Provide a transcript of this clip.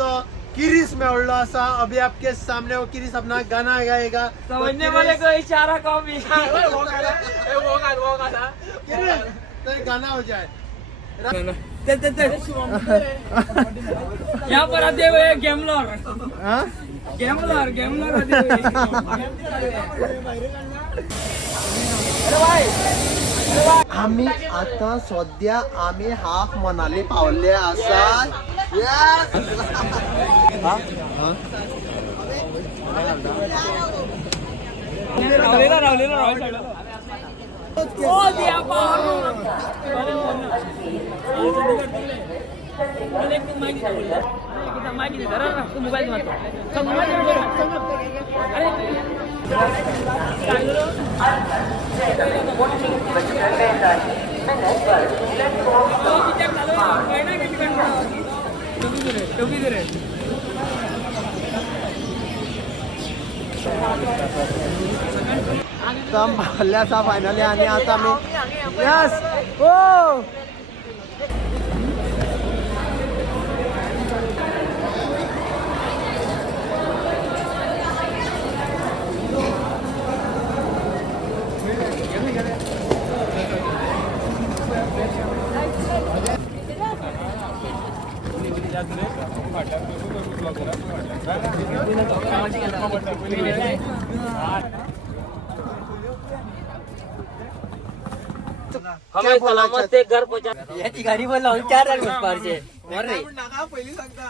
आमचो किरीस मेवळलो असा. अभी आपके सामने वो किरीस अपना गाना गाएगा. समझने वाले को इशारा कम ही. किरीस तो गाना हो जाए. यहाँ पर आते हुए गेमलर आते हुए. आम्ही आता सध्या आम्ही हाफ मनाली पावले असा. Yes! भाल्याचा फायनली आणि आता मी यस हो हमें सलामत से घर पहुंचा. याची गाडी पण लावून 4 जण बसपारचे. पहिली सांगता